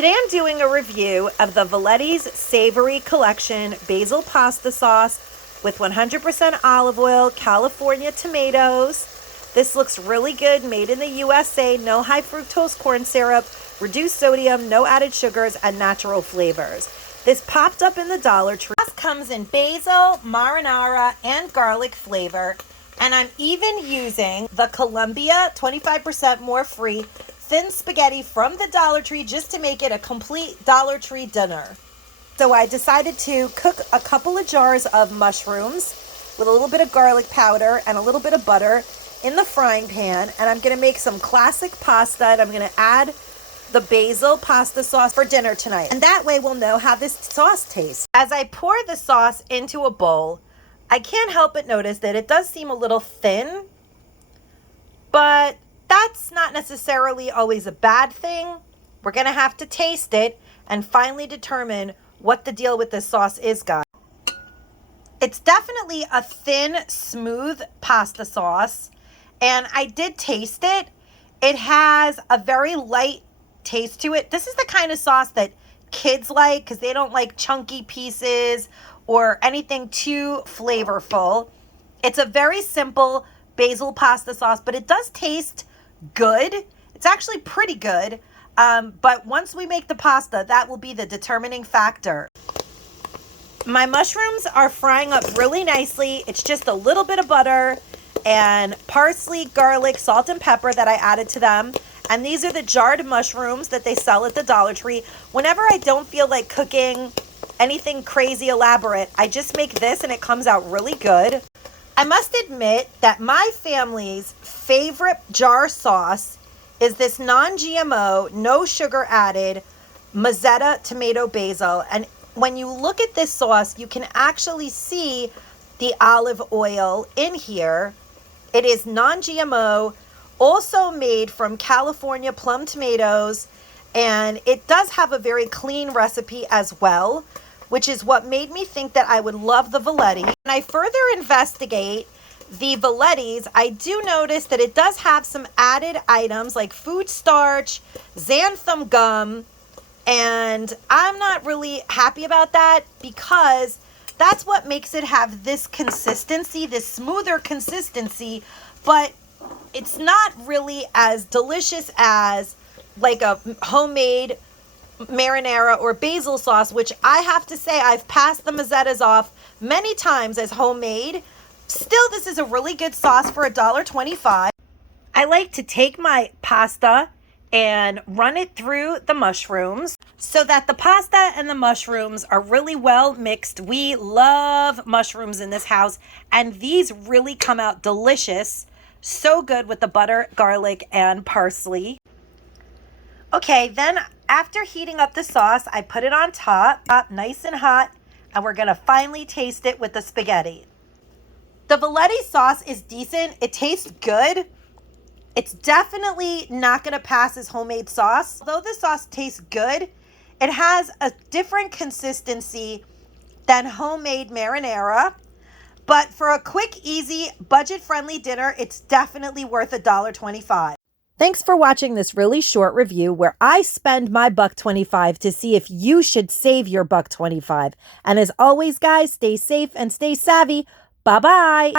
Today I'm doing a review of the Valettis Savory Collection Basil Pasta Sauce with 100% olive oil, California tomatoes. This looks really good, made in the USA, no high fructose corn syrup, reduced sodium, no added sugars, and natural flavors. This popped up in the Dollar Tree. This comes in basil, marinara, and garlic flavor. And I'm even using the Columbia 25% more free thin spaghetti from the Dollar Tree just to make it a complete Dollar Tree dinner. So I decided to cook a couple of jars of mushrooms with a little bit of garlic powder and a little bit of butter in the frying pan. And I'm going to make some classic pasta, and I'm going to add the basil pasta sauce for dinner tonight. And that way we'll know how this sauce tastes. As I pour the sauce into a bowl, I can't help but notice that it does seem a little thin, but that's not necessarily always a bad thing. We're going to have to taste it and finally determine what the deal with this sauce is, guys. It's definitely a thin, smooth pasta sauce, and I did taste it. It has a very light taste to it. This is the kind of sauce that kids like because they don't like chunky pieces or anything too flavorful. It's a very simple basil pasta sauce, but it does taste good. It's actually pretty good. But once we make the pasta, that will be the determining factor. My mushrooms are frying up really nicely. It's just a little bit of butter and parsley, garlic, salt, and pepper that I added to them. And these are the jarred mushrooms that they sell at the Dollar Tree. Whenever I don't feel like cooking anything crazy elaborate, I just make this and it comes out really good. I must admit that my family's favorite jar sauce is this non-GMO, no sugar added Mazzetta tomato basil. And when you look at this sauce, you can actually see the olive oil in here. It is non-GMO, also made from California plum tomatoes, and it does have a very clean recipe as well, which is what made me think that I would love the Valetti. When I further investigate the Valettis, I do notice that it does have some added items like food starch, xanthan gum, and I'm not really happy about that because that's what makes it have this consistency, this smoother consistency, but it's not really as delicious as like a homemade marinara or basil sauce, which I have to say I've passed the Mazzettas off many times as homemade. Still, this is a really good sauce for $1.25. I like to take my pasta and run it through the mushrooms so that the pasta and the mushrooms are really well mixed. We love mushrooms in this house, and these really come out delicious. So good with the butter, garlic, and parsley. Okay, then after heating up the sauce, I put it on top, nice and hot, and we're going to finally taste it with the spaghetti. The Valetti sauce is decent. It tastes good. It's definitely not going to pass as homemade sauce. Although the sauce tastes good, it has a different consistency than homemade marinara. But for a quick, easy, budget-friendly dinner, it's definitely worth $1.25. Thanks for watching this really short review where I spend my $1.25 to see if you should save your $1.25. And as always, guys, stay safe and stay savvy. Bye-bye.